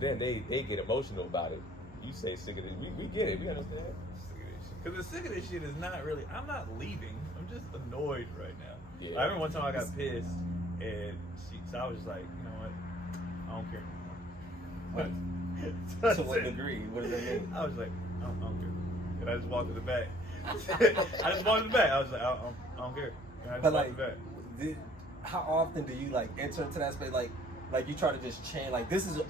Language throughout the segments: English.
to them, they get emotional about it. You say sick of this. We get it. We understand. Sick of this shit. Because the sick of this shit is not really. I'm not leaving. I'm just annoyed right now. Yeah. I remember one time I got pissed, and so I was just like, you know what? I don't care anymore. To what degree? What does that mean? I was like, I don't care. And I just walked to the back. I just walked to the back. I was like, I don't care. And I just walked to the back. How often do you like enter into that space? Like you try to just change. Like this is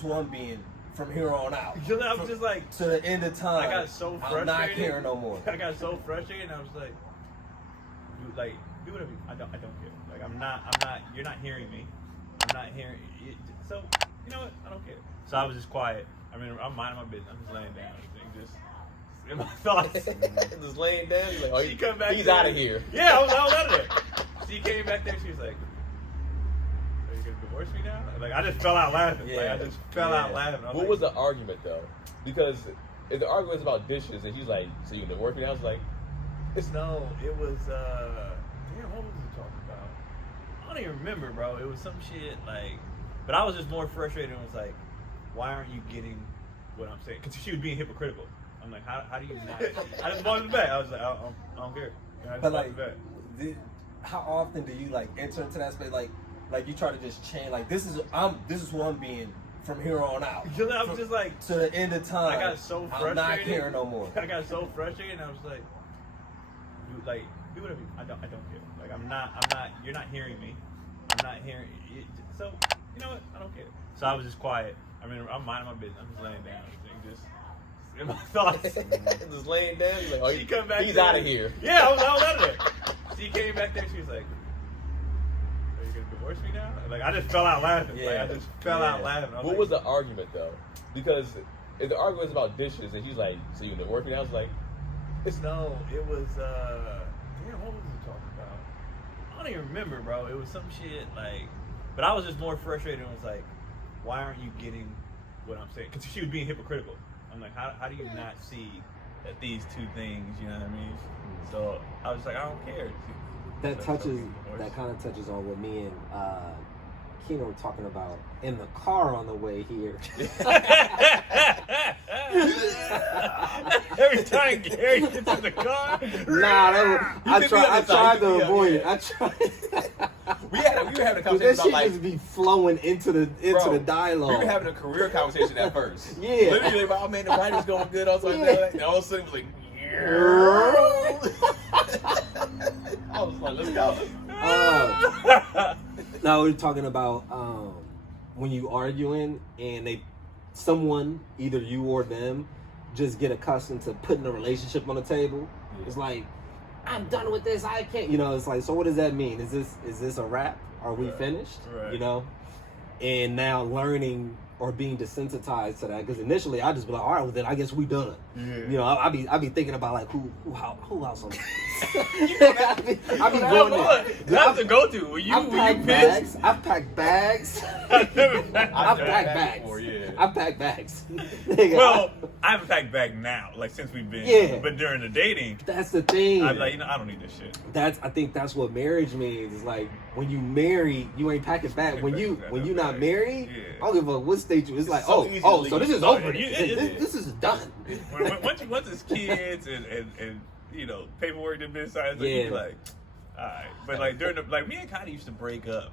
who I'm being from here on out. Because I was just like, to the end of time. I got so frustrated. I'm not caring no more. I got so frustrated, and I was like, do whatever. I don't care. Like I'm not. You're not hearing me. I'm not hearing. So you know what? I don't care. So I was just quiet. I mean, I'm minding my business. I'm just laying down and just in my thoughts. Just laying down. You're like, oh, she come back. He's out of here. Yeah, I was out of there. She came back there. She was like, "Are you gonna divorce me now?" Like I just fell out laughing. Yeah. Like I just fell out laughing. What was the argument though? Because if the argument was about dishes, and she's like, "So you gonna divorce me now?" I was like, No, it was damn, what was we talking about? I don't even remember, bro. It was some shit like, but I was just more frustrated and was like, why aren't you getting what I'm saying? Because she was being hypocritical. I'm like, how do you not? I just walked back. I was like, I don't care. And I just But walked back. how often do you like enter into that space? Like you try to just change. Like this is who I'm being from here on out. Because I was just like, to the end of time. I got so frustrated. I'm not caring no more. I got so frustrated, and I was like, do whatever. I don't care. Like I'm not. You're not hearing me. I'm not hearing. So you know what? I don't care. So I was just quiet. I mean, I'm minding my business. I'm just laying down and just in my thoughts. just laying down. You're like, oh, she come back. He's out of here. Yeah, I was out of there. She came back there. She was like, "Are you gonna divorce me now?" Like I just fell out laughing. Yeah. Like I just fell out laughing. What was the argument though? Because if the argument was about dishes, and she's like, "So you gonna divorce me now?" I was like, No, it was damn, what was we talking about? I don't even remember, bro. It was some shit like, but I was just more frustrated and was like, why aren't you getting what I'm saying? Because she was being hypocritical. I'm like, how do you not see that these two things, you know what I mean? So I was like, I don't care. That kind of touches on what me and Keno were talking about in the car on the way here. Every time Gary gets in the car, I tried to avoid it. I tried. we were having a conversation That shit about just be flowing into the dialogue. We were having a career conversation at first. Yeah. Literally, like, oh man, the writing's going good. I was like, and all of a sudden it was like, I was like, let's go. Now we're talking about when you arguing and someone, either you or them, just get accustomed to putting a relationship on the table. Yeah. It's like, I'm done with this. I can't. You know, it's like, so what does that mean? Is this a wrap? Are we finished? Right. You know, and now learning or being desensitized to that, because initially I just be like, all right, well then I guess we done. Yeah. You know, I be thinking about like who else on. I be going there. That's the go-to. When you pissed, I've packed bags. I've packed bags. Before, yeah. I've packed bags. Well, I haven't packed bag now, like since we've been. Yeah. But during the dating, that's the thing. I'm like, I don't need this shit. I think that's what marriage means. It's like when you marry, you ain't packing back. When you not married, I don't give a what stage you. It's like, so this is over. This is done. Once it's kids and you know, paperwork that been signed, so you be like, all right. But like during me and Connie used to break up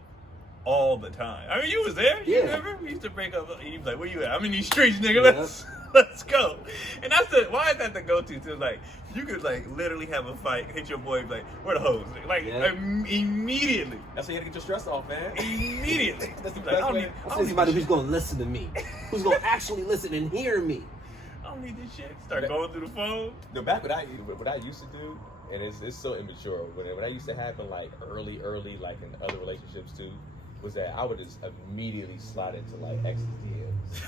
all the time. I mean, you was there. You remember? We used to break up. And you was like, where you at? I'm in these streets, nigga. Let's go. And that's why is that the go-to? Too? Like, you could like literally have a fight, hit your boy, like, where the hoes? Like immediately. That's how you gotta get your stress off, man. Immediately. That's the like, best way. I need somebody who's gonna listen to me, who's gonna actually listen and hear me. I don't need this shit. Start going through the phone. No, back what I used to do, and it's so immature. When I used to happen like early, like in other relationships too, was that I would just immediately slide into like ex's DMs.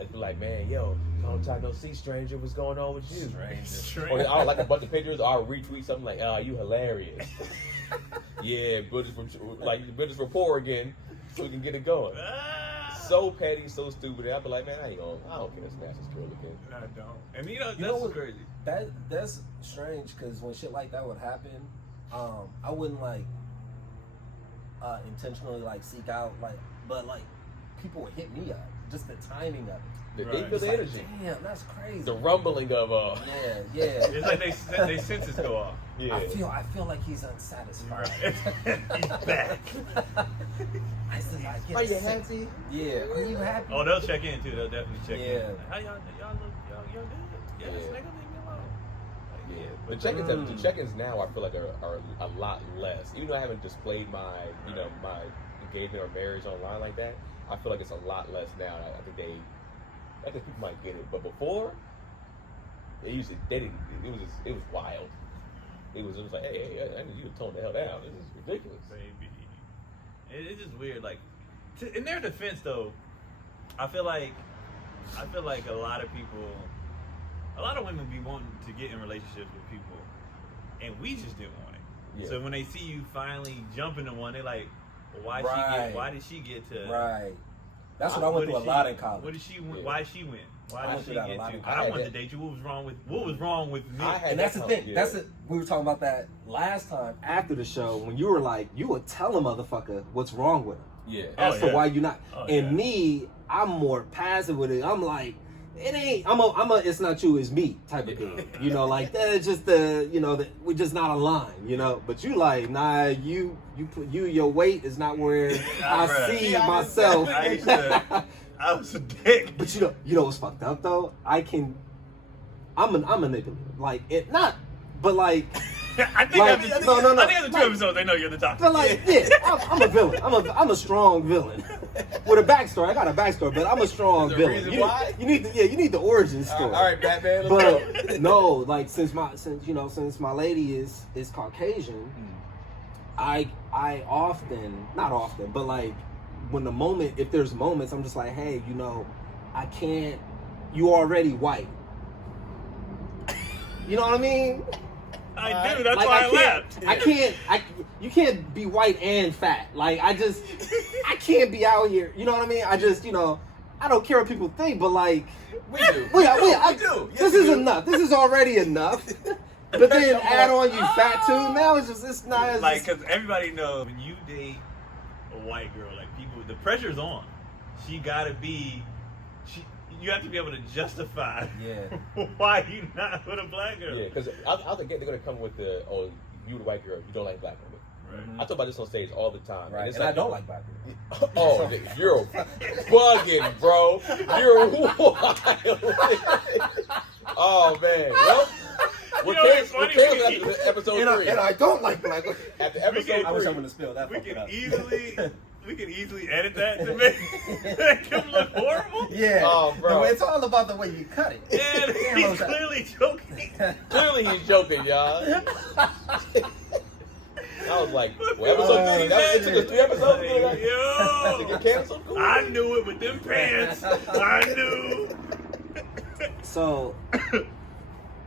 I'd be like, man, yo, long time no see, stranger. What's going on with you? Stranger. Or I'll like a bunch of pictures, or I'll retweet something like, you hilarious. Yeah, build this rapport again, so we can get it going. So petty, so stupid. I'd be like, man, I don't care to smash this girl again. I don't. And you know what's crazy? That's strange, because when shit like that would happen, I wouldn't like intentionally like seek out but like people would hit me up. just the timing of it. They Right. feel the Like, energy. damn, that's crazy. The rumbling of Yeah. It's like they senses go off. yeah. I feel like he's unsatisfied. He's back. I said, I get Are you sick. happy? Yeah. Are you happy? Oh, they'll check in too. They'll definitely check Yeah. in. Like, how y'all look? Y'all good? Yes, Yeah. nigga, leave me alone. Like, Yeah, but the check-ins now I feel like are a lot less. Even though I haven't displayed my my engagement or marriage online like that, I feel like it's a lot less now. I think people might get it, but before they didn't. It was wild. It was like, hey, I need you to tone the hell down. This is ridiculous. baby, it's just weird. Like, in their defense though, I feel like a lot of women be wanting to get in relationships with people, and we just didn't want it. Yeah. So when they see you finally jump into one, they're like, well, why did she get to? Right. That's what I went through a lot in college. What did she win? Yeah. Why did she win? Why did she get to? I I wanted to date you. What was wrong with me? And that's the thing. Yeah. That's it. We were talking about that last time after the show when you were like, you would tell a motherfucker what's wrong with him. Yeah. As to why you not. Oh, And yeah. me, I'm more passive with it. I'm like, it ain't. I'm a. It's not you, it's me type of thing. You know, like that's just we're just not aligned. You know, but you like, nah, your weight is not where I Bruh. see myself. I was a dick. But you know what's fucked up though? I'm a manipulator. Like it not, but like. I think Like, after no. the 2 episodes, they know you're the top. But like, yeah, I'm a villain. I'm a strong villain with a backstory. I got a backstory, but I'm a strong There's a villain. reason why? You need the origin story. All right, Batman. Let's go. But no, like since my lady is Caucasian, I often, not often, but like if there's moments, I'm just like, hey, I can't. You already white. You know what I mean? I do. That's Like, why I laughed. You can't be white and fat. Like, I can't be out here. You know what I mean? I don't care what people think, but like, We do. we do. Yes, This we is do. enough. This is already enough. But then add on you fat too. Now it's not as Like, because everybody knows when you date a white girl, like the pressure's on. You have to be able to justify why you not with a black girl. Yeah, because I think they're gonna come with the you the white girl, you don't like black women. Right. I talk about this on stage all the time. right. it's And like, I don't like black people. Oh, you're bugging, bro. You're wild. Oh man. Well, You we're know, it's canceled funny, after episode 3. And I don't like black women. After episode I wish I 3. wouldn't have spilled that. We fucking can up. easily edit that to make him look horrible. Yeah. Oh, bro. It's all about the way you cut it. And he's clearly joking. Clearly he's joking, y'all. I was like, well, episode 3. It took us 3 episodes to Like, yo, get canceled. Cool. I knew it with them pants. I knew.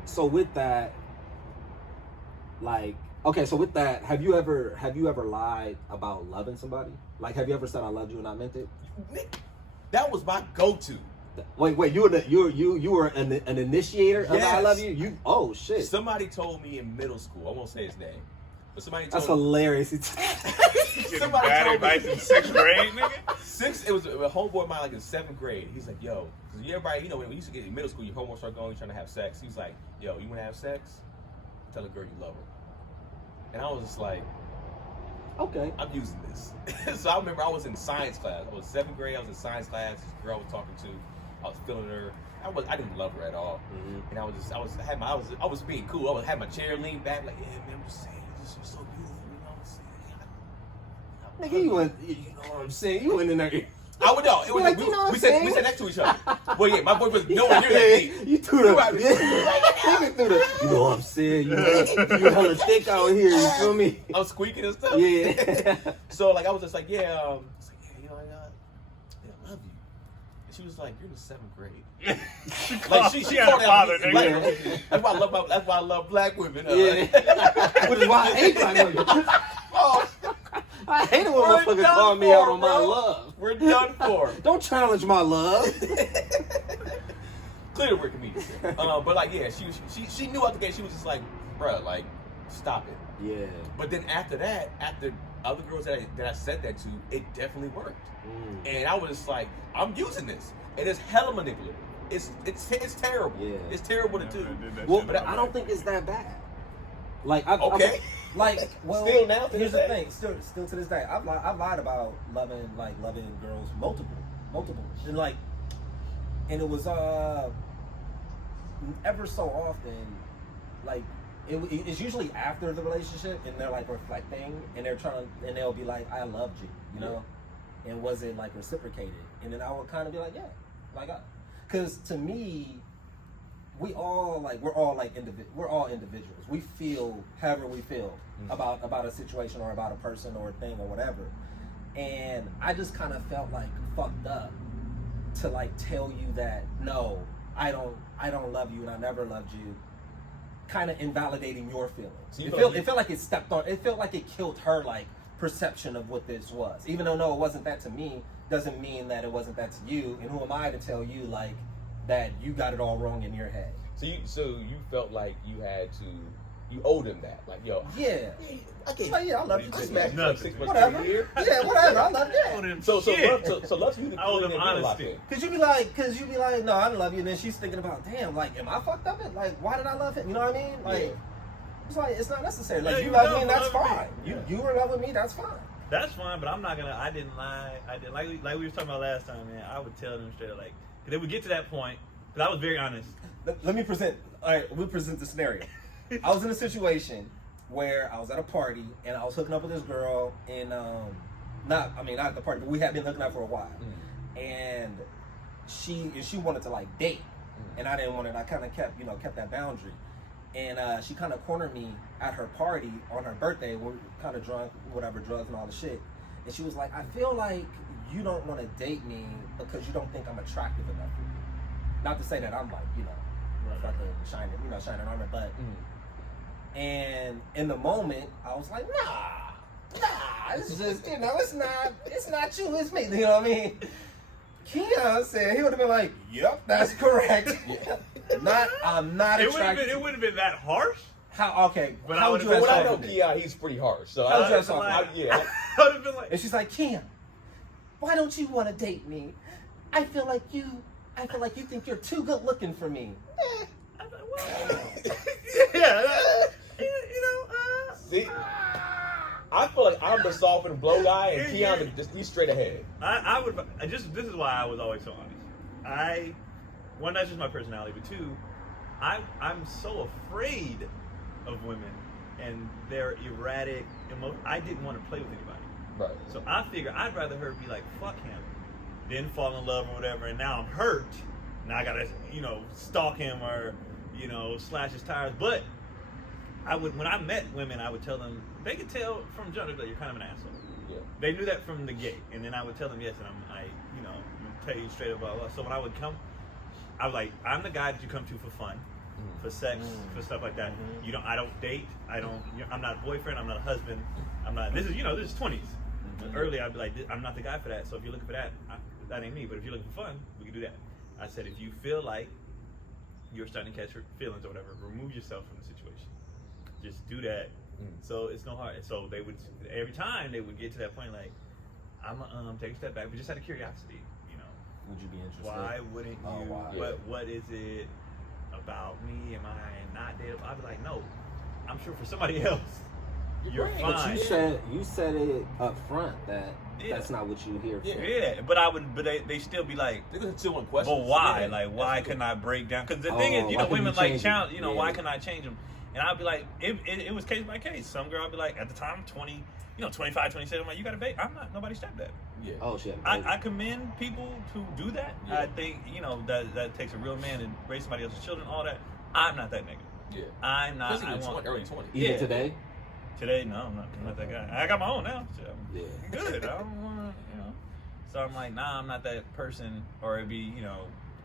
So with that, like, okay, so with that, have you ever lied about loving somebody? Like, have you ever said I loved you and I meant it? That was my go-to. Wait, you were an initiator of the I love you? You oh shit. Somebody told me in middle school. I won't say his name, but somebody told That's me. hilarious. Somebody Bad told me. advice in 6th grade, nigga. It was a homeboy of mine like in 7th grade. He's like, yo, because everybody, when we used to get in middle school, your homework started going, you're trying to have sex. He's like, yo, you want to have sex? Tell a girl you love her. And I was just like, Okay. I'm using this. So I remember I was in science class. I was 7th grade. I was in science class. This girl I was talking to. I was feeling her. I didn't love her at all. Mm-hmm. And I was being cool. I had my chair leaned back like, yeah, man, I'm just saying, this is so beautiful. You know what I'm saying? Nigga, you know what I'm saying? You went in there. I would know. It was, Like, you know what we I'm sat saying? next to each other. Well, yeah, my boy was nowhere near that deep. You threw the. Nigga threw the. You know what I'm saying? You hella thick out here. You feel me? I was squeaking and stuff. Yeah. So like I was just like, yeah, I love you. And she was like, you're in the 7th grade. Like she had a father, that. nigga. Like, that's why I love black women. Yeah. Which is why I hate black women. Oh, I hate it when We're motherfuckers done call me out for, on my bro. love. we're done for. Don't challenge my love. Clearly we're comedians. But like, yeah, she knew out the gate. She was just like, bruh, like, stop it. Yeah. But then after that, after other girls that I said that to, it definitely worked. And I was like, I'm using this, and it's hella manipulative. It's terrible. Yeah. It's terrible to do. Well, but I don't think it's that bad. Like, well, still now. Here's the thing. Still to this day, I've lied about loving girls multiple, and it was ever so often, like it's usually after the relationship, and they're like reflecting, and and they'll be like, I loved you, you know, and was it like reciprocated? And then I would kind of be like, yeah, like, because to me, we're all individuals. We feel however we feel about a situation or about a person or a thing or whatever. And I just kind of felt like fucked up to like tell you that no, I don't love you and I never loved you. Kind of invalidating your feelings. So it felt like it stepped on. It felt like it killed her like perception of what this was. Even though no, it wasn't that to me. Doesn't mean that it wasn't that to you. And who am I to tell you like that you got it all wrong in your head? So you felt like you owed him that, like, yo. Yeah. I love you. I smashed like 6 months whatever. a year. Yeah, whatever. I love that. So love you. I owe them honesty. Cause you be like, no, I love you, and then she's thinking about, damn, like, am I fucked up? Like, why did I love him? You know what I mean? Like, it's like it's not necessary. Like, you love me, and that's fine. You were in love with me, that's fine. That's fine, but I'm not gonna. I didn't lie. I didn't like we were talking about last time, man. I would tell them straight up, like, cause they would get to that point. Cause I was very honest. Let me present. All right, we'll present the scenario. I was in a situation where I was at a party and I was hooking up with this girl, and not at the party, but we had been hooking up for a while. And she wanted to like date, and I didn't want it. I kind of kept that boundary. And she kind of cornered me at her party on her birthday. We were kind of drunk, whatever, drugs and all the shit. And she was like, I feel like you don't want to date me because you don't think I'm attractive enough for you. Not to say that I'm like, fucking shining armor, but. And in the moment, I was like, nah, it's just, it's not you, it's me, you know what I mean? Keon said, he would have been like, yep, that's correct. I'm not attracted. It wouldn't have been that harsh. How, okay, but how would you have I know Keon, he's pretty harsh, so I would have been like, and she's like, Keon, why don't you want to date me? I feel like you think you're too good looking for me. I'm like, what? Yeah. See, I feel like I'm the soft and blow guy, and Keon he's straight ahead. This is why I was always so honest. One, that's just my personality, but two, I'm so afraid of women and their erratic emotion. I didn't want to play with anybody. Right. So I figure I'd rather her be like, fuck him, then fall in love or whatever, and now I'm hurt. Now I gotta, stalk him or, slash his tires. But when I met women, I would tell them, they could tell from jump that you're kind of an asshole. Yeah. They knew that from the gate. And then I would tell them, yes, and I'm tell you straight up, blah, blah. So when I would come, I was like, I'm the guy that you come to for fun, for sex, for stuff like that. I don't date. I'm not a boyfriend. I'm not a husband. This is 20s. Early, I'd be like, I'm not the guy for that. So if you're looking for that, that ain't me. But if you're looking for fun, we can do that. I said, if you feel like you're starting to catch your feelings or whatever, remove yourself from the situation. Just do that. So it's no hard. So they would, every time they would get to that point, like, I'm gonna take a step back, but just out of curiosity, Would you be interested? Why wouldn't you? What is it about me? Am I not dateable? I'd be like, no. I'm sure for somebody else, you're fine. But you said it up front that that's not what you here for. Yeah, but they still be like, still one question. But why? Like, why couldn't I break down? Because the thing is, women like challenge. Why can I change them? And I'd be like, it was case by case. Some girl I'd be like, at the time, 20, 25, 27, I'm like, you got a baby? I'm not, nobody stepped that. Yeah. Oh, shit. I commend people who do that. Yeah. I think, that takes a real man to raise somebody else's children, all that. I'm not that nigga. Yeah. I'm not. Especially early 20s. Even today? Today, no, I'm not that guy. I got my own now. So I'm good. I don't want to, So I'm like, nah, I'm not that person. Or it'd be,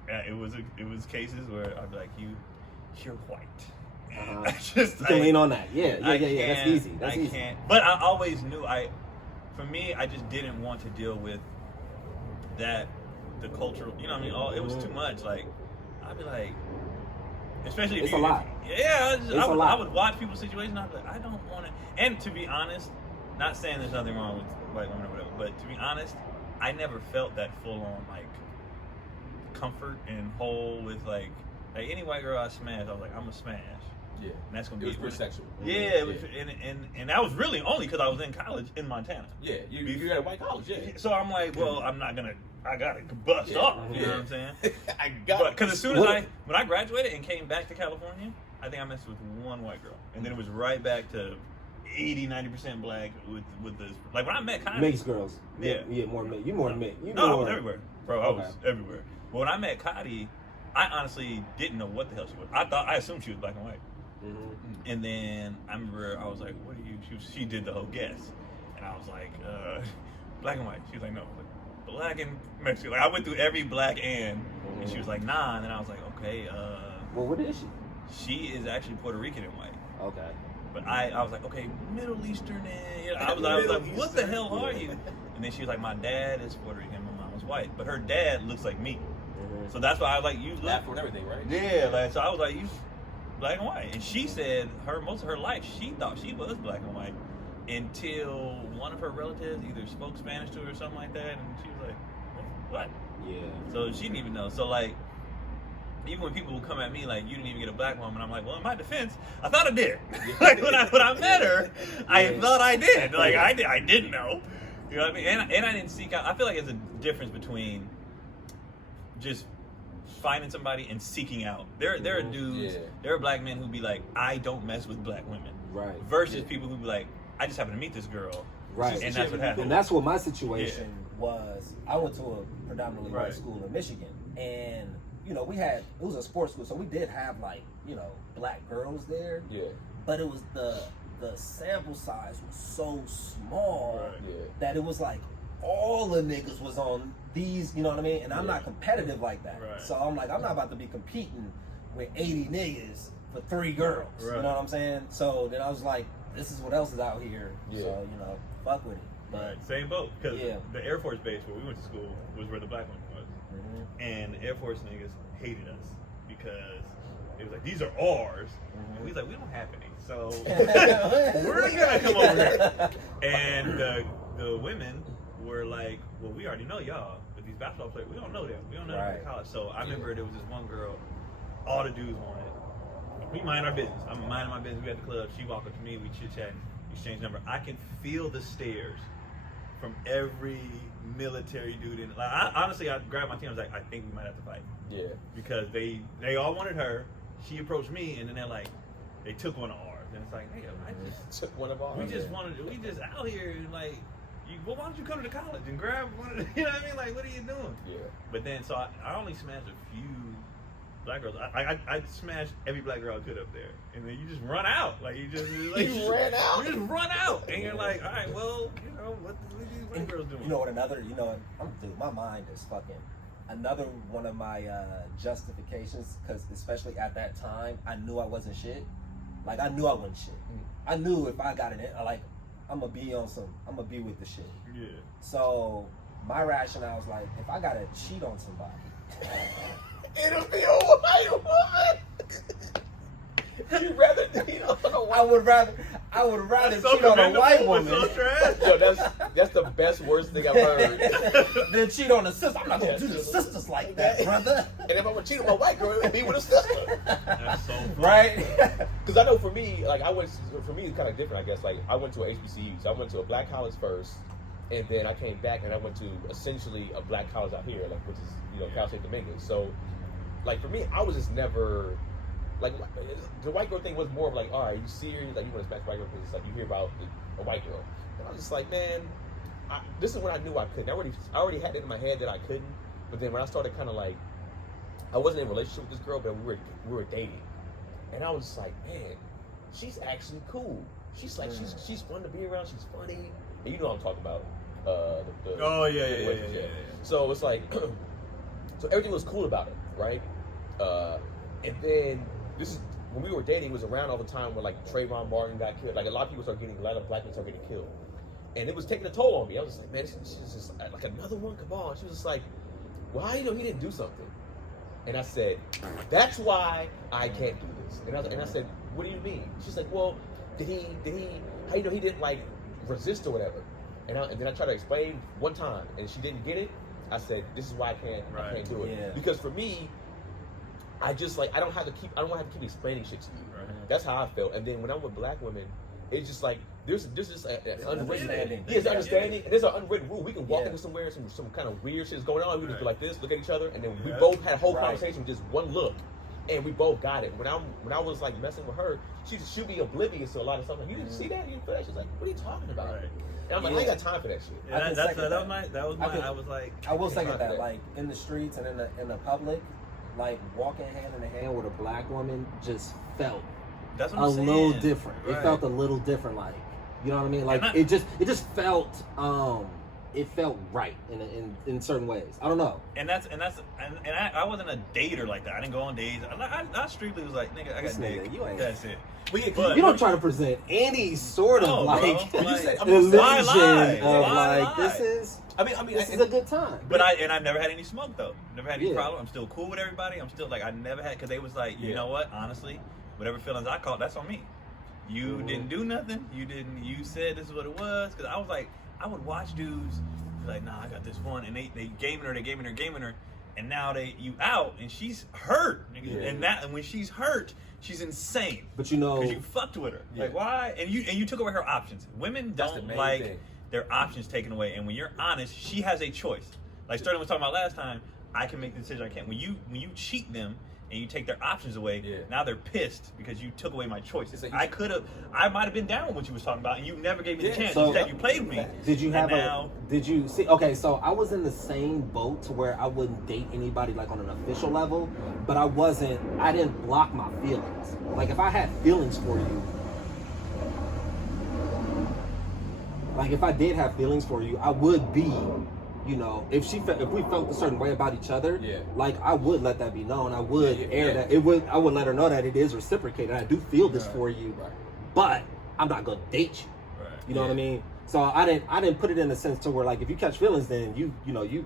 it was cases where I'd be like, you're white. You can lean on that. Yeah. That's easy. That's easy. Can't. But I always knew for me, I just didn't want to deal with the cultural, it was too much. Like, I'd be like, Especially if it's a lot. Yeah, It's a lot. I would watch people's situations. I'd be like, I don't want to. And to be honest, not saying there's nothing wrong with white women or whatever, but to be honest, I never felt that full on like comfort and whole with like any white girl I smashed. I was like, I'm gonna smash. Yeah, and that's gonna it be was pretty sexual. Yeah, it was, and that was really only because I was in college in Montana. Yeah, you're at a white college. Yeah, so I'm like, well, I'm not gonna. I gotta bust off. You know what I'm saying? I got. Because as soon as when I graduated and came back to California, I think I messed with one white girl, and then it was right back to 80-90% black with this. Like when I met Connie, mixed girls. Yeah, more mixed. You more mixed. No, I was everywhere, bro. I was everywhere. But when I met Cotty, I honestly didn't know what the hell she was. I assumed she was black and white. Mm-hmm. And then I remember I was like, "What are you?" She did the whole guess, and I was like, "Black and white." She was like, "No." I was like, black and Mexican. Like I went through every black and she was like, "Nah." And then I was like, "Okay." Well, what is she? She is actually Puerto Rican and white. Okay. But I was like, okay, Middle Eastern. I was like, what the hell are you? And then she was like, my dad is Puerto Rican, my mom was white, but her dad looks like me. Mm-hmm. So that's why I was like, you look Afro and everything, right? Yeah, like so I was like, you black and white. And she said most of her life she thought she was black and white until one of her relatives either spoke Spanish to her or something like that, and she was like, what? Yeah. So she didn't even know. So like, even when people would come at me like, you didn't even get a black woman, I'm like, well, in my defense, I thought I did. Like when I met her, I thought I did. Like I didn't know. You know what I mean? And I didn't seek out. I feel like there's a difference between just finding somebody and seeking out. There are dudes, there are black men who be like, I don't mess with black women. Right. Versus people who be like, I just happen to meet this girl. Right. And that's what happened. And that's what my situation was. I went to a predominantly white school in Michigan, and you know, it was a sports school, so we did have like, you know, black girls there. Yeah. But it was the sample size was so small that it was like all the niggas was on these, you know what I mean? And I'm not competitive like that. Right. So I'm like, I'm not about to be competing with 80 niggas for 3 girls. Right. You know what I'm saying? So then I was like, this is what else is out here. Yeah. So, you know, fuck with it. Right. Same boat. Because the Air Force base where we went to school was where the black one was. Mm-hmm. And the Air Force niggas hated us because it was like, these are ours. Mm-hmm. And we was like, we don't have any. So we're gonna come over here. And the women were like, well, we already know y'all, but these basketball players, we don't know them. We don't know them in college. So I remember there was this one girl, all the dudes wanted. We mind our business. I'm minding my business. We at the club. She walked up to me. We chit-chatting. Exchange number. I can feel the stares from every military dude in. Like, honestly, I grabbed my team. I was like, I think we might have to fight. Yeah. Because they all wanted her. She approached me, and then they're like, they took one of ours, and it's like, hey, I just took one of ours. We just out here, and like, well, why don't you come to the college and grab one of the, you know what I mean? Like, what are you doing? Yeah. But then, so I only smashed a few black girls. I smashed every black girl I could up there, and then you just run out. Like you just like you ran out. You just run out, and you're like, all right, well, you know what these white girls doing? You know what? Dude, my mind is fucking. Another one of my justifications, because especially at that time, I knew I wasn't shit. Like I knew I wasn't shit. I knew if I got it, like I'm gonna be with the shit. Yeah. So my rationale was like, if I gotta cheat on somebody. It'll be a white woman. You'd rather cheat on a white woman. I would rather cheat on a white woman. Yo, that's the best worst thing I've heard. Then cheat on a sister. I'm not gonna do the sisters like that, brother. And if I'm gonna cheat on my white girl, it would be with a sister. That's so funny. Right? Because I know for me, like for me it's kind of different. I guess like I went to a HBCU, so I went to a black college first, and then I came back and I went to essentially a black college out here, like which is Cal State Dominguez. So. Like for me, I was just never like the white girl thing was more of like, all right, you serious? Like you want to smash white girl because it's like you hear about a white girl, and I was just like, man, this is when I knew I couldn't. I already had it in my head that I couldn't, but then when I started kind of like, I wasn't in a relationship with this girl, but we were dating, and I was just like, man, she's actually cool. She's like she's fun to be around. She's funny, and you know what I'm talking about. Yeah. So it's like, so everything was cool about it, right? And then this is when we were dating. It was around all the time when like Trayvon Martin got killed. Like a lot of black men started getting killed, and it was taking a toll on me. I was just like, man, she's just like another one. Come on. She was just like, well, how do you know he didn't do something? And I said, that's why I can't do this. And I said, what do you mean? She's like, well, did he, how you know he didn't like resist or whatever? And then I tried to explain one time, and she didn't get it. I said, this is why I can't do it. Yeah. Because for me, I just like, I don't have to keep explaining shit to you. Right. That's how I felt. And then when I'm with black women, it's just like, there's just an unwritten, understanding. there's understanding, and there's an unwritten rule. We can walk Yeah. into somewhere, some kind of weird shit's going on. We just go Right. like this, look at each other, and then we Yeah. both had a whole Right. conversation with just one look, and we both got it. When I was like messing with her, she'd be oblivious to a lot of stuff. Like, you didn't see that, you didn't feel that. She's like, what are you talking about? Right. And I'm like, I ain't got time for that shit. Yeah, I can that second was that. my. I was like, I will second Fuck that. that. Like in the streets and in the public, like walking hand in hand. And with a black woman just felt that's what a I'm saying. little different. It Right. felt a little different, like, you know what I mean? Like, And it just felt it felt right in certain ways. I don't know. And I wasn't a dater like that. I didn't go on dates. I strictly was like, nigga, I got This nigga, dick. you ain't- That's it. But You don't try to present any sort of No, like bro. Like, said- illusion why lie? of Why like lie? this is this a good time. But I've never had any smoke though. Never had any Yeah. problem. I'm still cool with everybody. I'm still like, I never had, because they was like, you Yeah. know what? Honestly, whatever feelings I caught, that's on me. You didn't do nothing. You said this is what it was. Because I was like, I would watch dudes be like, nah, I got this one, and they gaming her, and now you out, and she's hurt, Yeah. and when she's hurt, she's insane. But you know, Because you fucked with her. Yeah. Like, why? And you took away her options. Women That's the don't main like thing. their options taken away. And when you're honest, she has a choice. Like Sterling was talking about last time, I can make the decision I can. When you cheat them and you take their options away, Yeah. now they're pissed because you took away my choices. It's like I might have been down with what you was talking about, and you never gave me the Yeah. chance. So- Instead, you played with me. did you have And now, did you see? Okay, so I was in the same boat to where I wouldn't date anybody like on an official level, but I didn't block my feelings. Like if I had feelings for you, like if I did have feelings for you, I would be, you know, if we felt a certain way about each other, Yeah. like I would let that be known. I would Yeah, air yeah. that. I would let her know that it is reciprocated. I do feel this Right. for you, Right. but I'm not gonna date you. right. You know what I Yeah. mean? So I didn't put it in a sense to where like if you catch feelings, then you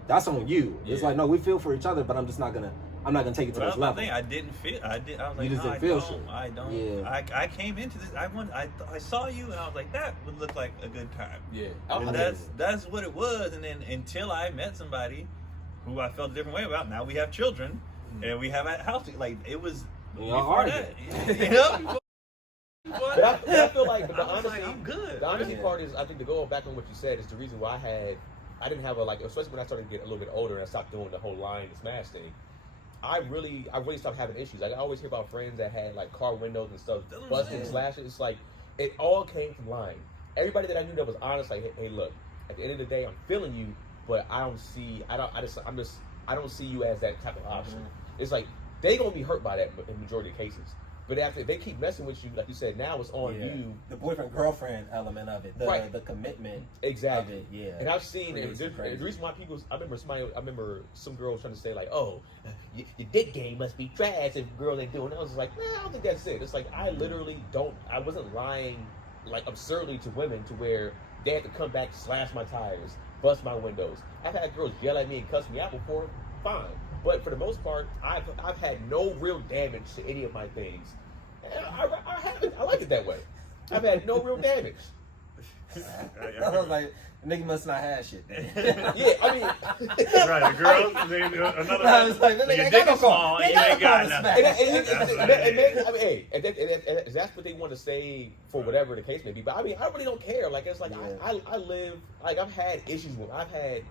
that's on you. It's Yeah. like no, we feel for each other, but I'm not gonna take it to Well, this that's my level. thing. I didn't feel. I was like, You just no, didn't feel I don't. shit. I don't. Yeah. I came into this. I saw you, and I was like, that would look like a good time. Yeah. I And mean, that's what it was. And then until I met somebody who I felt a different way about, now we have children and we have a house. Like it was And y'all before argue. that. You know, before But I feel like the I was honesty, like, I'm good. the honesty Yeah. part is, I think, to go back on what you said, is the reason why I didn't have especially when I started to get a little bit older and I stopped doing the whole lying and smash thing. I really stopped having issues. Like I always hear about friends that had like car windows and stuff That's what I'm busting, saying. slashes. It's like it all came from lying. Everybody that I knew that was honest, like, hey, look, at the end of the day, I'm feeling you, but I don't see you as that type of option. Mm-hmm. It's like they gonna be hurt by that in the majority of cases. But after they keep messing with you, like you said, now it's on Yeah. you. The boyfriend girlfriend element of it, Right. the commitment Exactly. of it, yeah. And I've seen Crazy, the crazy. reason why I remember some girls trying to say like, oh, your dick game must be trash if girls ain't doing it. I was like, nah, I don't think that's it. It's like I wasn't lying like absurdly to women to where they had to come back, slash my tires, bust my windows. I've had girls yell at me and cuss me out before, fine. But for the most part, I've had no real damage to any of my things. And I haven't. I like it that way. I've had no real damage. I was like, nigga must not have shit. Then. Yeah, I mean, Right, the girls, another I was like, that your nigga ain't dick got no is small car. and He you ain't ain't got got no nothing. smack. I mean, hey, if that's what they want to say for whatever the case may be. But I mean, I really don't care. Like, it's like Yeah. I live, like, I've had issues with, I've had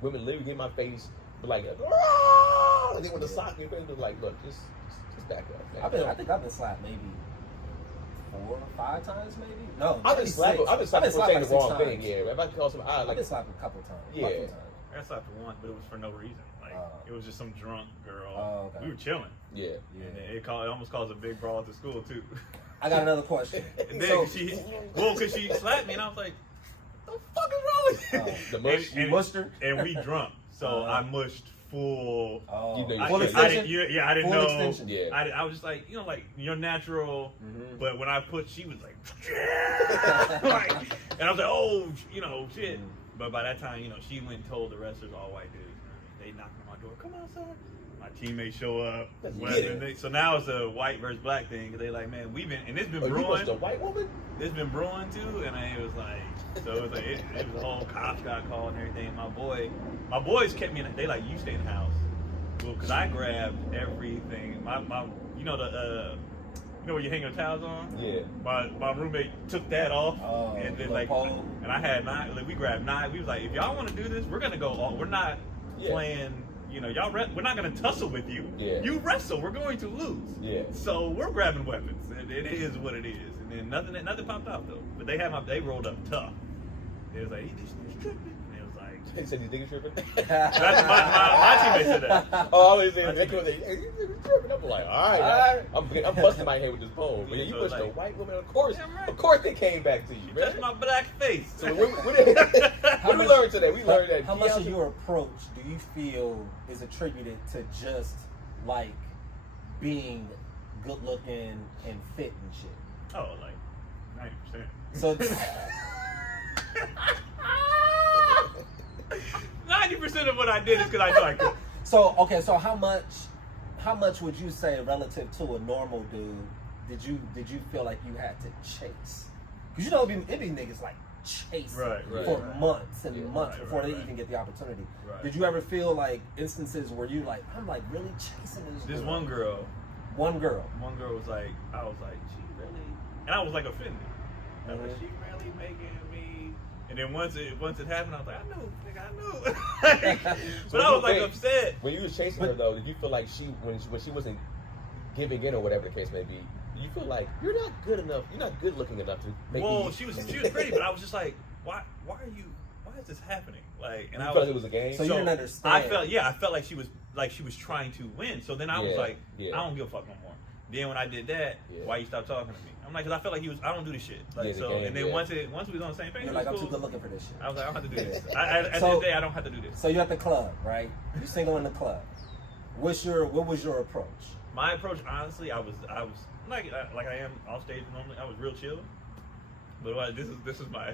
women literally get in my face, but like, and they want to sock me in the face, but like, look, just back up, man. I think I've been slapped maybe 4 or 5 times, maybe. No, I've been maybe slapped 6. for saying like the wrong 6 thing. times. Yeah, if I call somebody, I've like, been slapped a couple times. Yeah. Couple times. I slapped her once, but it was for no reason. Like it was just some drunk girl. Oh, okay. We were chilling, yeah. and it almost caused a big brawl at the school too. I got another question. And then because she slapped me, and I was like, "The fuck is wrong with you?" The mush, and, mushed her? and we drunk, so I mushed full. Oh, You know, I, full I- extension. I didn't Full know. extension. Yeah. I was just like, like your natural, but when I put, she was like, like, and I was like, oh, shit. But by that time, she went and told the rest of all white dudes. They knocked on my door. Come on, son. My teammates show up. Let's When- get when it. they- so now it's a white versus black thing. Cause they like, man, we've been, and it's been Oh, you brewing. pushed a white woman? It's been brewing too, and it was like, so it was like, it was a whole cops got called and everything. My boys kept me in. They like, you stay in the house, well, cause I grabbed everything. My, you know the, you know where you hang your towels on? Yeah. My roommate took that off, Oh, and then the like, pole. and I had nine. Like, we grabbed nine. We was like, if y'all want to do this, we're gonna go all. We're not playing. You know, we're not gonna tussle with you. Yeah. You wrestle. We're going to lose. Yeah. So we're grabbing weapons, and it is what it is. And then nothing popped off though. But they rolled up tough. It was like, these niggas tripping. And it was like, They said these niggas tripping? that's my teammate said that. Oh, I was saying, hey, these niggas tripping. I'm like, all right. I'm busting my head with this pole. But yeah, you So pushed like- a white woman. Of course, Damn right. of course they came back to you, man. That's my black face. So what did we learn today? We learned that. How much of your approach do you feel is attributed to just like being good looking and fit and shit? Oh, like 90%. So 90% of what I did is because I know I could. so okay, so how much would you say relative to a normal dude did you feel like you had to chase? Because you know it be niggas like chasing Right, for right. months and months right, before right, they right. even get the opportunity. Right. Did you ever feel like instances where you like, I'm like really chasing this This girl? one girl was like, I was like, she really, and I was like offended. I was like, she really making me. And then once it happened, I was like, I knew. But I was like upset. When you was chasing her though, did you feel like when she wasn't giving in or whatever the case may be? You feel like you're not good enough. You're not good looking enough to make Well, me. she was pretty, but I was just like, why is this happening? Like, and You I felt was, it was a game. So you didn't understand. I felt like she was trying to win. So then I was Yeah, like, yeah. I don't give a fuck no more. Then when I did that, Yeah. why you stop talking to me? I'm like, because I felt like I don't do this shit. Like, Yeah, the so, game, and then yeah. once we was on the same page, You're it like, I'm was too cool. good looking for this shit. I was like, I don't have to do this. At the end of the day, I don't have to do this. So you're at the club, right? You single in the club. What was your approach? My approach, honestly, I was like I am off stage normally. I was real chill. But this is my.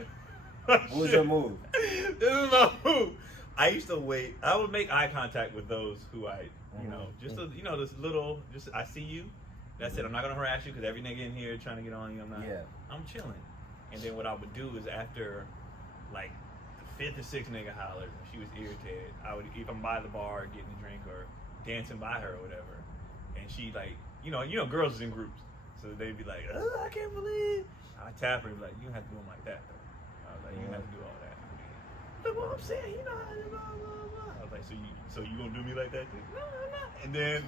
What was your move? This is my move. I used to wait. I would make eye contact with those who I, this little, I see you. That's it. I'm not gonna harass you because every nigga in here trying to get on you. I'm not. Yeah. I'm chilling. And then what I would do is after, like, the fifth or sixth nigga hollered, she was irritated. I would, if I'm by the bar getting a drink or dancing by her or whatever, and she like, girls is in groups, so they'd be like, oh, I can't believe. I tap her and be like, you don't have to do them like that though. I was like, you don't have to do all that. Look what I'm saying, you know how to blah blah blah. I was like, so you gonna do me like that too? No, I'm not. And then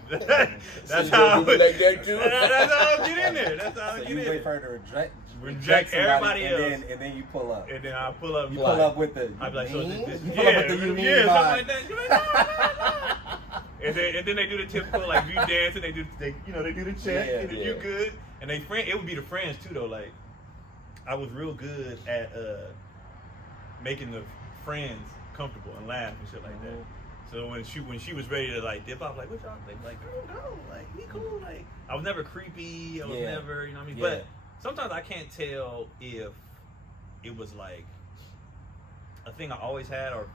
that's you how gonna do me like that too? that's how I get in there. That's how I So get you in wait there. for her to Reject somebody, everybody else. and then you pull up. And then I pull up. You pull up with the I'd be like, so mean? this, You pull up with the you mean something vibe. like that. You're like, no. And then they do the typical, like, you dance and they do the check and then you good. And it would be the friends too though. Like, I was real good at making the friends comfortable and laugh and shit like that. So when she was ready to like dip out, like, what y'all think? Like, girl, go, like, we cool. Like, I was never creepy. I was never, you know what I mean? Yeah. But sometimes I can't tell if it was like a thing I always had or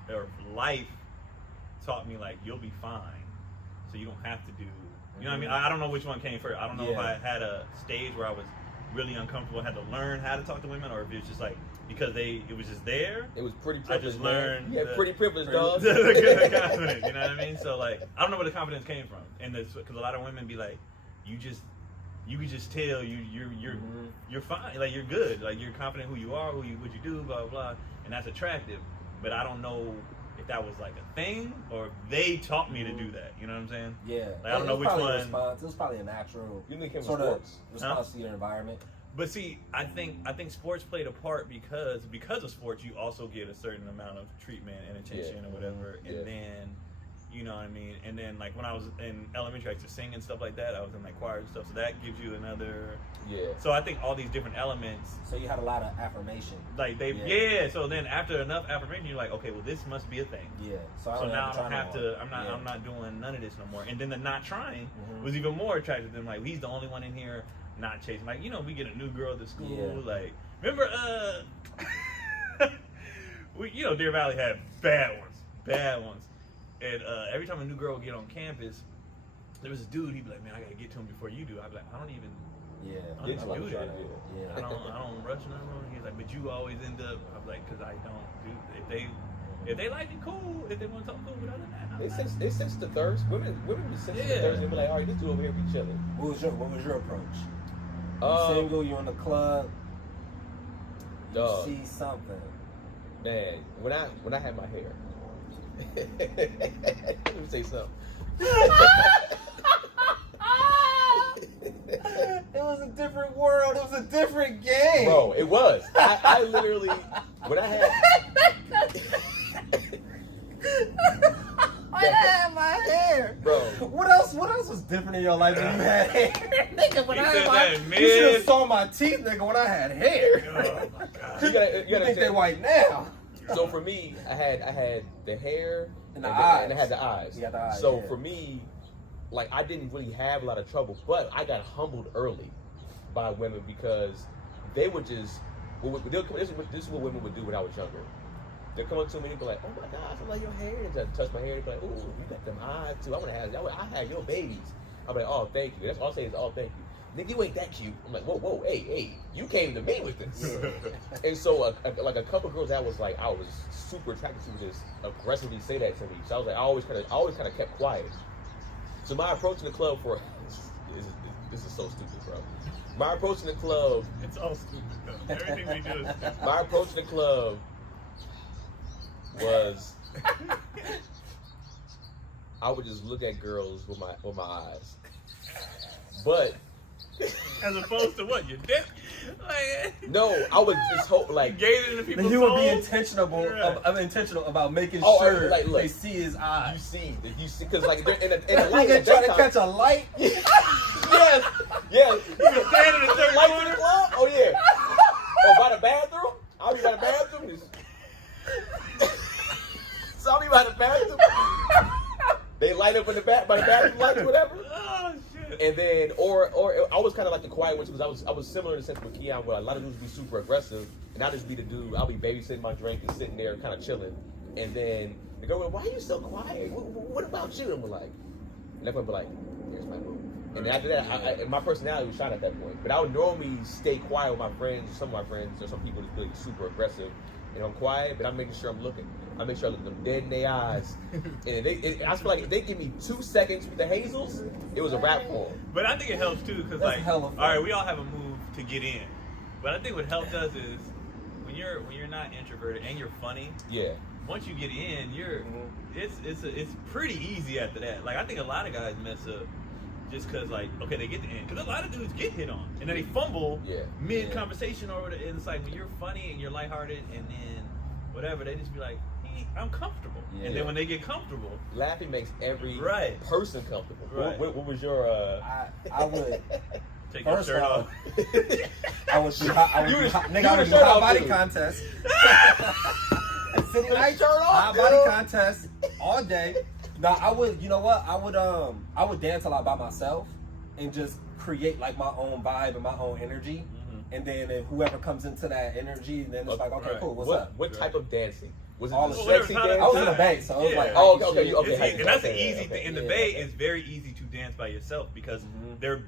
life taught me like, you'll be fine. So you don't have to do, you know what I mean? I don't know which one came first. I don't know if I had a stage where I was really uncomfortable and had to learn how to talk to women, or if it was just like, because it was just there. It was pretty I privileged. just learned. Yeah, pretty privileged, dog. The confidence, you know what I mean? So like, I don't know where the confidence came from, and because a lot of women be like, you can just tell you're fine, like you're good, like you're confident who you are, what you do, blah blah blah, and that's attractive. But I don't know if that was like a thing or if they taught me to do that. You know what I'm saying? Yeah. Like, I don't know which one. It was probably a natural You think it was sort of sports? response to your environment. But see, I think sports played a part because of sports, you also get a certain amount of treatment and attention or whatever, and then, you know what I mean. And then like when I was in elementary, I used to sing and stuff like that. I was in like choir and stuff, so that gives you another. Yeah. So I think all these different elements. So you had a lot of affirmation. Like So then after enough affirmation, you're like, okay, well this must be a thing. Yeah. So now I don't have to. I'm not doing none of this no more. And then the not trying was even more attractive than like he's the only one in here not chasing. Like, we get a new girl to school. Like, remember, Deer Valley had bad ones. And every time a new girl would get on campus, there was a dude. He'd be like, man, I gotta get to him before you do. I'd be like, I don't even. Yeah. I don't even do that. Yeah. I don't rush nothing. He's like, but you always end up. I'm like, because I don't do. If they like me, cool. If they want to talk, cool. But other than that, they sense the thirst. Women be sensing the thirst. They be like, all right, this dude over here be chilling. What was your approach? You Um, single? You in the club? You Dog. see something? Man, when I had my hair, let me say something. It was a different world. It was a different game. Bro, it was. I literally, when I had. I had my hair. Bro. What else was different in your life when you had hair? Nigga, when He I said had that my mid- you should have saw my teeth, nigga, when I had hair. Oh my god. You gotta You think they understand. white now? So for me, I had the hair And the and eyes. I had the eyes. You got the eyes, So yeah. for me, like I didn't really have a lot of trouble, but I got humbled early by women because they would just. This is what women would do when I was younger. They'll come up to me and be like, "Oh my gosh, I like your hair." And just touch my hair and be like, "Ooh, you got them eyes too. I want to have. I had your babies." I'm like, "Oh, thank you." That's all I say is, "Oh, thank you." Nigga, you ain't that cute. I'm like, whoa, hey, you came to me with this. And so, like a couple girls that was like, I was super attracted to would just aggressively say that to me. So I was like, I always kind of kept quiet. So my approach in the club this is so stupid, bro. My approach in the club. It's all stupid though. Everything we do is stupid. My approach in the club was I would just look at girls with my eyes, but. As opposed to what? Your dick? Like, No, I would just hope like gazing into people's You would be souls? intentional about making Oh, sure like, look, they see his eyes. you see because like they're in a light Nigga at trying that to time. catch a light. Yes. You can stand in a certain Lights in corner. the club? Oh yeah. Oh, by the bathroom? I'll be by the bathroom. So I'll be by the bathroom. They light up in the by the bathroom lights, whatever. Oh shit. And then, or I was kind of like the quiet ones because I was similar in the sense with Keon, where a lot of dudes be super aggressive, and I'll just be the dude. I'll be babysitting my drink and sitting there kind of chilling. And then they go, well, "Why are you so quiet? What about you?" And I'm like, and they're gonna be like, "Here's my move." And then after that, my personality was shot at that point. But I would normally stay quiet with my friends, or some of my friends, or some people just feel super aggressive. And I'm quiet, but I'm making sure I'm looking. I make sure I look them dead in their eyes. And I feel like if they give me 2 seconds with the hazels, it was a wrap for them. But I think it helps too, because That's like, hella all fun. right, we all have a move to get in. But I think what helps us is when you're not introverted and you're funny. Yeah. Once you get in, it's pretty easy after that. Like I think a lot of guys mess up just because like okay they get the end because a lot of dudes get hit on and then they fumble mid conversation or whatever. And it's like when you're funny and you're lighthearted and then whatever they just be like I'm comfortable and then when they get comfortable, Laughing makes every person comfortable. Right. What was your? I would. take your First shirt off, off. I would do hot body contest. City night hot body contest all day. No, I would. You know what? I would dance a lot by myself and just create like my own vibe and my own energy. And then if whoever comes into that energy, then it's like, okay, cool. What's up? What type of dancing? Was it All the the sexy shit. dance? I was in the Bay, so I was like, Oh, hype okay, shit. okay. And that's the Okay, easy thing. In the yeah, Bay, okay. it's very easy to dance by yourself because they're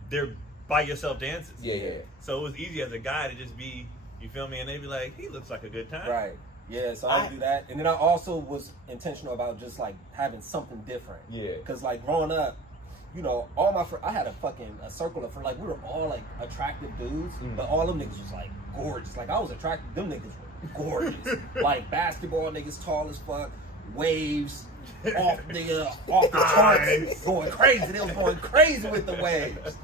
by yourself dances. Yeah. So it was easy as a guy to just be, you feel me? And they'd be like, he looks like a good time. Right. Yeah, so I would do that. And then I also was intentional about just like having something different. Yeah. Because like growing up, you know, all my friends, I had a circle of friends. Like we were all like attractive dudes, but all them niggas was like gorgeous. Like I was attracted, them niggas were gorgeous. Like basketball niggas tall as fuck, waves off the charts, going crazy. They was going crazy with the waves.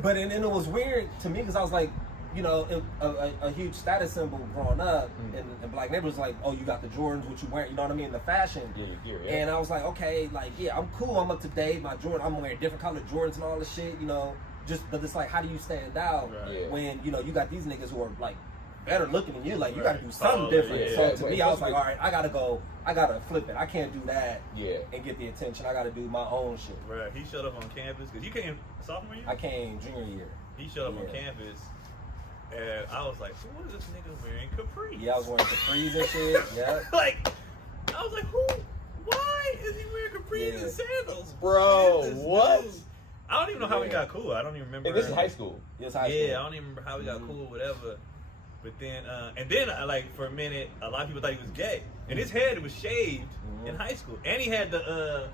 But and then it was weird to me because I was like, you know, a huge status symbol growing up in black neighborhoods, like, oh, you got the Jordans, what you wearing, you know what I mean, the fashion. Yeah. And I was like, okay, like, yeah, I'm cool, I'm up to date, my Jordan, I'm wearing different colored Jordans and all this shit, you know, but it's like, how do you stand out when, you know, you got these niggas who are, like, better looking than you, like, you gotta do something different. So to me, I was like, all right, I gotta flip it. I can't do that and get the attention. I gotta do my own shit. Right. He showed up on campus, because you came sophomore year? I came junior year. He showed up on campus. And I was like, so what is this nigga wearing? Capri? Yeah, I was wearing capris and shit. Yeah. Like, I was like, why is he wearing capris and sandals? Bro, what? I don't even know how we got cool. I don't even remember. And this is high school. Yes, high school. Yeah, I don't even remember how we got cool, whatever. But then, like for a minute, a lot of people thought he was gay, and his head was shaved in high school, and he had the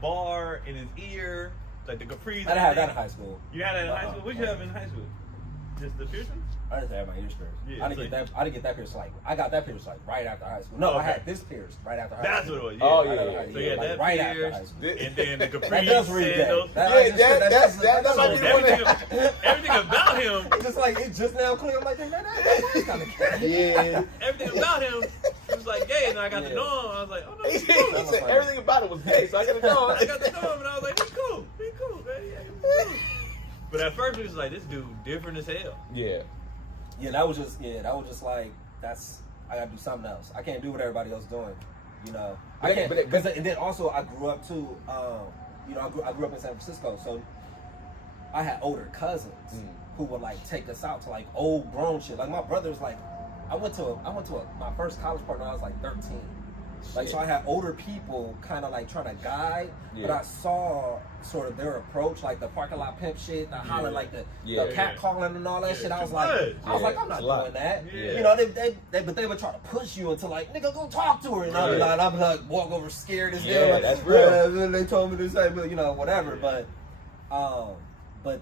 bar in his ear, like the capris. I didn't have that in high school. You had that in high school? What did you have in high school? Just the piercing? I didn't have my ears pierced. Yeah, I didn't get that pierced I got that pierced like right after high school. No, Okay. I had this pierced right after high That's school. what it was. Oh, Yeah. yeah. So you had like, that right after high pierced, school. and then the That capri does read gay. sandals. That might be So the one everything about him, It's just like it's just now clear. I'm like, that's kind of gay. Yeah. everything about him was like gay, and I got to know him. I was like, oh no, He he's cool. said everything about it was gay, so I gotta know. I got to know him, and I was like, he's cool, man. Yeah, he's cool. But at first, it was like, this dude different as hell. Yeah. Yeah, that was just like I gotta do something else. I can't do what everybody else is doing. You know, I can't. And then also I grew up too. I grew up in San Francisco, so I had older cousins who would like take us out to like old grown shit. Like my brother was like, I went to my first college party when I was like 13. Like, so I had older people kind of like trying to guide, but I saw sort of their approach, like the parking lot pimp shit, the hollering, like the cat calling and all that shit. I was like, I'm not doing that. Yeah. You know, they would try to push you into like, nigga, go talk to her, and I'd be like, walk over scared as hell. Like, that's real. They told me to say, you know, whatever. But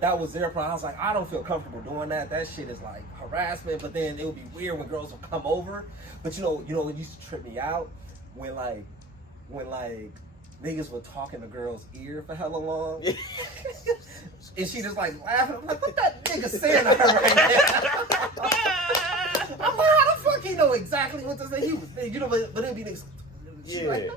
that was their problem. I was like, I don't feel comfortable doing that. That shit is like harassment. But then it would be weird when girls would come over. But you know, it used to trip me out. When niggas would talk in the girl's ear for hella long, and she just like laughing. I'm like, what that nigga saying to her right now? I'm like, how the fuck he know exactly what to say? He was, you know, but it'd be niggas. Yeah.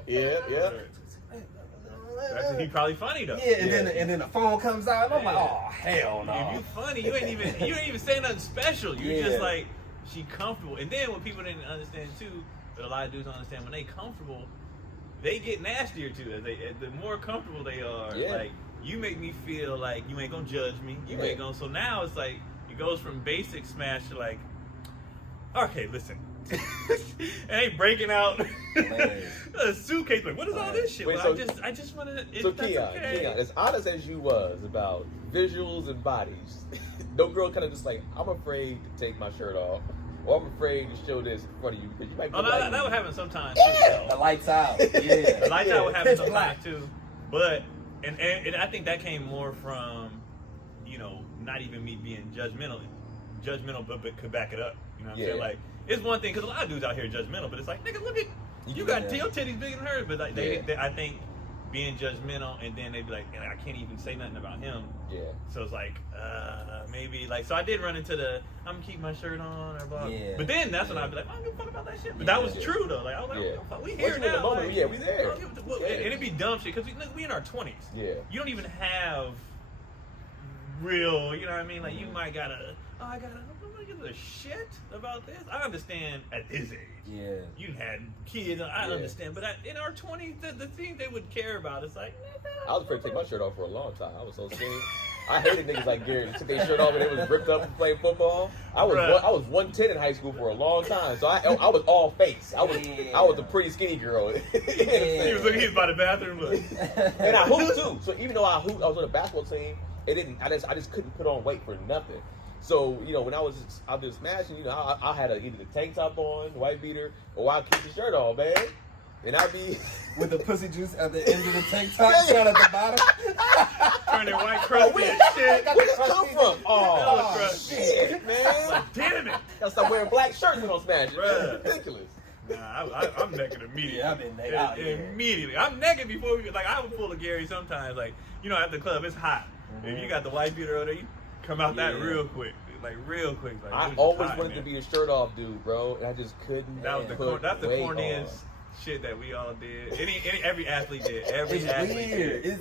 He probably funny though. Yeah, and then the phone comes out, and I'm like, oh hell no. If you funny, you ain't even saying nothing special. You just like, she comfortable. And then what people didn't understand too, but a lot of dudes don't understand, when they comfortable, they get nastier too. The more comfortable they are, like, you make me feel like you ain't gonna judge me. You ain't gonna. So now it's like it goes from basic smash to like, okay, listen. And they breaking out a suitcase. Like, what is all this shit? Wait, well, so, I just want to. So Keon, as honest as you was about visuals and bodies, no girl kind of just like, I'm afraid to take my shirt off, or I'm afraid to show this in front of you because you might. That would happen sometimes. Yeah, the lights out. Yeah, the lights out would happen sometimes too. But and I think that came more from, you know, not even me being judgmental, but could back it up. You know what I'm saying? Like, it's one thing because a lot of dudes out here are judgmental, but it's like, nigga, look at you got your titties bigger than hers. But like, they, I think being judgmental, and then they'd be like, I can't even say nothing about him. Yeah. So it's like, maybe like, so I did run into I'm gonna keep my shirt on or blah. Yeah. But then that's when I'd be like, I don't give a fuck about that shit. But that was true though. Like, I was like, fuck, we here now. The moment, like, we there. And it'd be dumb shit because we in our 20s. Yeah. You don't even have real, you know what I mean? Like, you might gotta, I'm gonna give a shit about this. I understand at this age. Yeah. You had kids, I understand. But in our 20s, the thing they would care about is like, I was afraid to take my shirt off for a long time. I was so scared. I hated niggas like Gary that took their shirt off and they was ripped up from playing football. I was 110 in high school for a long time, so I was all face. I was a pretty skinny girl. He was looking by the bathroom, look. And I hooped too. So even though I hooped, I was on a basketball team. I just couldn't put on weight for nothing. So, you know, when I was out there smashing, you know, I had either the tank top on, the white beater, or I'd keep the shirt on, man. And I'd be with the pussy juice at the end of the tank top, shot at the bottom. Turning white crusty and shit. Where did this come from? Oh, shit, man. Like, damn it. Gotta stop wearing black shirts when I'm smashing. It's ridiculous. Nah, I'm naked immediately. Yeah, I've been naked. Immediately. I'm naked before we, like, I would pull a Gary sometimes. Like, you know, at the club, it's hot. Mm-hmm. If you got the white beater on there, you come out that real quick. Like, real quick. Like, I always wanted to be a shirt off dude, bro, and I just couldn't. That's the corniest shit that we all did. Every athlete did.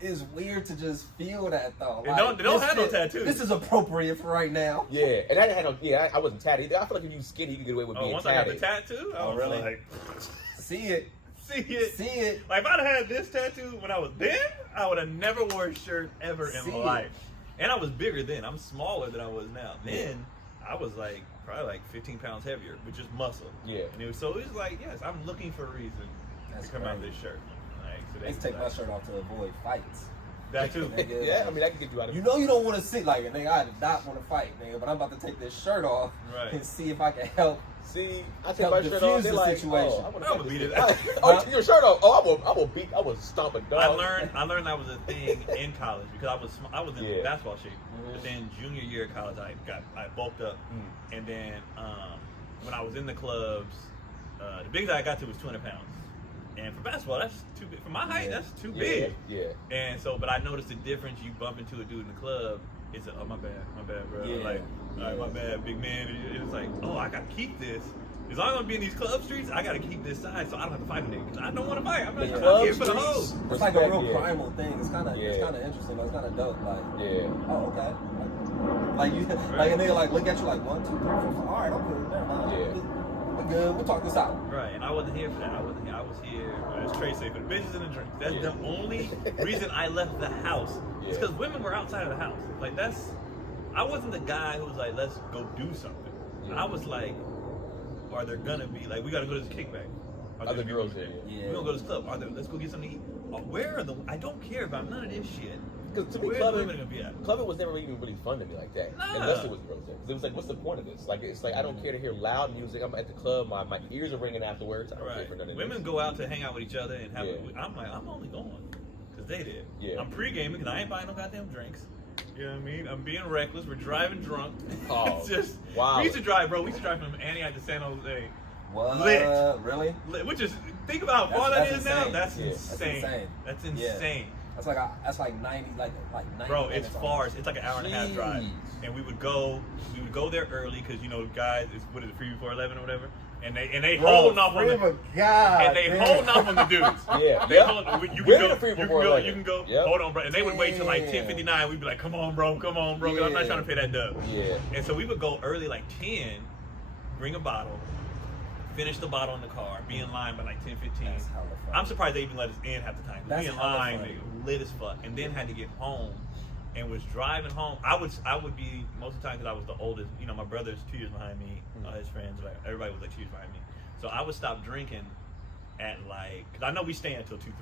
It's weird to just feel that though. Like, they don't have no tattoos. This is appropriate for right now. Yeah, and I didn't have no. Yeah, I wasn't tatted either. I feel like if you skinny, you can get away with being once tatted. I got the tattoo, I was really? like, see it. Like, if I'd had this tattoo when I was then, I would have never worn a shirt ever in my life. And I was bigger then. I'm smaller than I was now. Then I was like probably like 15 pounds heavier, but just muscle. Yeah. And it was like, yes, I'm looking for a reason to come out of this shirt. Like, so I used to take my shirt off to avoid fights. That too. Nigga, Yeah, I mean, that can get you out of you know you don't want to see like a nigga. I did not want to fight, nigga, but I'm about to take this shirt off Right. and see if I can help. See, I take Help my shirt off. diffuse They're the like, situation. oh, I would beat it. Oh, take your shirt off. Oh, I will stomp a dog. I learned that was a thing in college because I was in Yeah. basketball shape. But then junior year of college, I bulked up, and then when I was in the clubs, the biggest I got to was 200 pounds. And for basketball, that's too big. For my height, that's too big. Yeah. And so, but I noticed the difference. You bump into a dude in the club, it's a, oh my bad, bro. Yeah. Like, all right, my bad, big man. It's like, oh, I gotta keep this. As long as I'm being in these club streets, I gotta keep this size so I don't have to fight a nigga. Because I don't want to fight. I'm not here for the hoes. It's like a real primal thing. It's kind of interesting. It's kind of dope. Like, Yeah. oh, okay. Like you, like a nigga like look at you like 1, 2, 3, 4, 5. All right, I'm good. Never mind. Yeah. We're good. We'll talk this out. Right, and I wasn't here for that. I wasn't here. I was here, as Trey said, for the bitches and the drinks. That's the only reason I left the house. It's because women were outside of the house. Like I wasn't the guy who was like, let's go do something. Yeah. I was like, are there gonna be like we gotta go to this kickback? Are there girls there? Yeah. We're gonna go to this club. Let's go get something to eat. Where are I don't care about none of this shit. Because to me, clubbing was never even really fun to me like that. Nah. Unless it was girls there. 'Cause it was like, what's the point of this? Like, it's like I don't care to hear loud music. I'm at the club, my ears are ringing afterwards. I don't care for none of Women this. go out to hang out with each other and have. I'm like, I'm only going because they did. Yeah. I'm pre-gaming because I ain't buying no goddamn drinks. You know what I mean? I'm being reckless. We're driving drunk. Oh, It's just wow. We used to drive, bro. We used to drive from Antioch to San Jose. What? Lit. Really? Which is think about how far that is now. insane. That's Yeah. insane. That's insane. That's like 90, like 90. Bro, it's minutes far. almost. It's like an hour and a half drive, and we would go there early because guys, what is it, free before 11 or whatever, and they holding off on the holding off on the dudes. Yeah. You We're can the go. free You can before go. 11. You can go. Yep. Hold on, bro. And they would wait till like 10:59. We'd be like, come on, bro. 'Cause I'm not trying to pay that dub. Yeah. And so we would go early, like 10, bring a bottle, finish the bottle in the car, be in line by like 10:15. That's hella fun. I'm surprised they even let us in half the time. That's We in hella line, fun. nigga, lit as fuck, and then had to get home, and was driving home. I would be most of the time because I was the oldest. My brother's 2 years behind me. All his friends, like everybody was like 2 years behind me. So I would stop drinking at because I know we stay until 2, 3.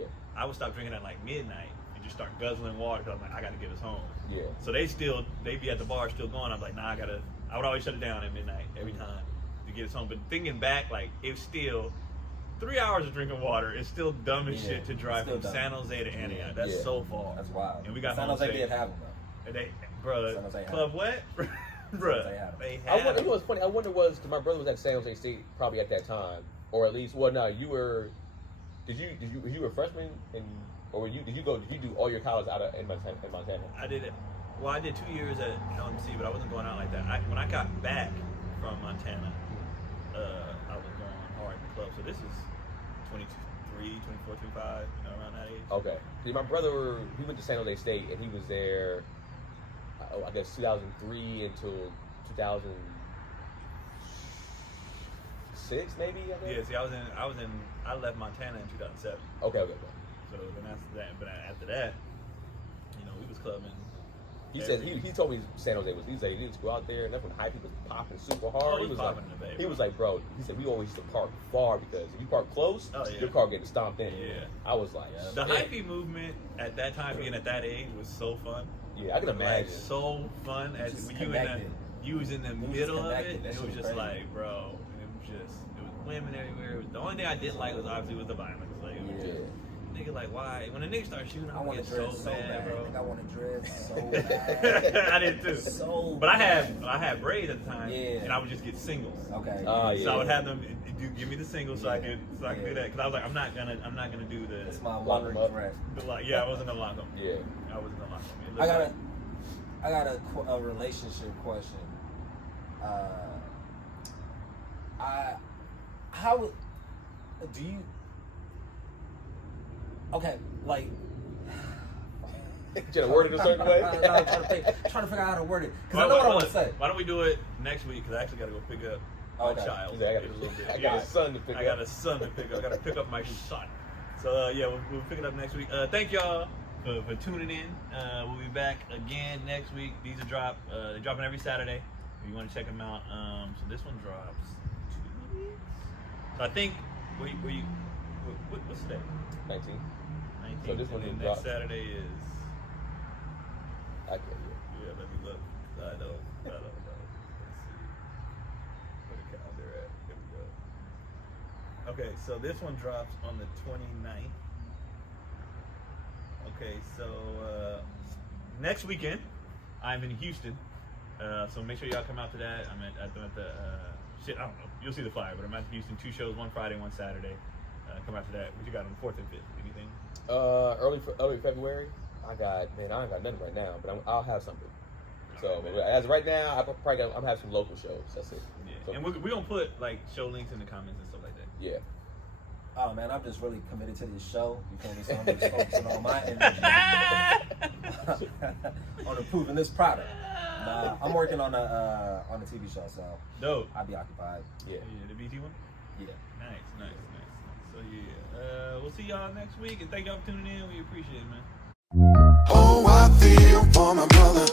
Yeah. I would stop drinking at like midnight and just start guzzling water because I'm like, I gotta get us home. Yeah. So they be at the bar still going. I'm like, nah, I would always shut it down at midnight every time to get us home. But thinking back, like it's still 3 hours of drinking water. It's still dumb as shit to drive from San Jose to Antioch. That's so far. That's wild. And we got San home Jose safe. did have them though. And they, bro, San Jose had Club them. what? San Bruh, Jose had them. they I had wonder, them. what's funny, I wonder was, because my brother was at San Jose State probably at that time, or at least, well, no, you were, was you a freshman, or did you do all your college in Montana? I did it. Well, I did 2 years at LMC, but I wasn't going out like that. When I got back from Montana, I was going hard in the club. So this is 23, 24, 25, around that age. Okay. See, my brother, he went to San Jose State, and he was there, I guess, 2003 until 2006, maybe, I think? Yeah, see, I left Montana in 2007. Okay. So then after that, after that, we was clubbing. He said he told me San Jose was. He said he needed to go out there, and that's when hype was popping super hard. Oh, he was popping like, in the Bay, he bro. was like, bro. He said we always used to park far because if you park close, your car getting stomped in. Yeah. I was like, The hypey movement at that time, being at that age, was so fun. yeah, I can imagine. Like, so fun as Just when connected. you was in the It was middle of connected. it. That It shit was was just crazy. like, bro. It was women everywhere. The only thing I didn't like was obviously the violence. Like, it was Yeah. just, nigga, like, why? When the nigga started shooting, I I want would to get dress so so mad, bad. bro. I want to dress so bad. I did too. So But I bad. had braids at the time, Yeah. and I would just get singles. Okay. Yeah. So I would have them give me the singles so I could do Yeah. that because I was like, I'm not gonna do the. That's my Lock one 'em up. regret. Yeah, I wasn't gonna lock them. Yeah. I wasn't gonna lock them. I got a relationship question. How do you? Okay, like. You trying to word it a certain way? I'm trying to figure out how to word it because I know Why- what I why- want to say. Why don't we do it next week? Because I actually got to go pick up my Okay. child. He said, in a little bit. I got a son to pick I got up. a son to pick up. I got to pick up my son. So we'll pick it up next week. Thank y'all for tuning in. We'll be back again next week. These are they're dropping every Saturday. If you want to check them out. So this one drops 2 weeks. So I think what's today? 19. 19th. So this one and then didn't next drop. Saturday is I get you. Yeah, let me look. I don't know. Let's see. Where the calendar at? Here we go. Okay, so this one drops on the 29th. Okay, so next weekend, I'm in Houston. So make sure y'all come out to that. I'm at the I don't know. You'll see the flyer, but I'm at Houston. 2 shows, one Friday, one Saturday. Come out to that. What you got on the 4th and 5th? Anything? Early February. I ain't got nothing right now, but I'll have something. So as of right now, I'm having some local shows. That's it. Yeah, So, and we're gonna put like show links in the comments and stuff like that. yeah. Oh man, I'm just really committed to this show. You feel me? So I'm just focusing on my energy on improving this product. Nah, I'm working on a TV show, so Dope. I'll be occupied. Yeah. The BT one. Yeah. Nice. So yeah, we'll see y'all next week, and thank y'all for tuning in. We appreciate it, man. Oh, I feel for my brother.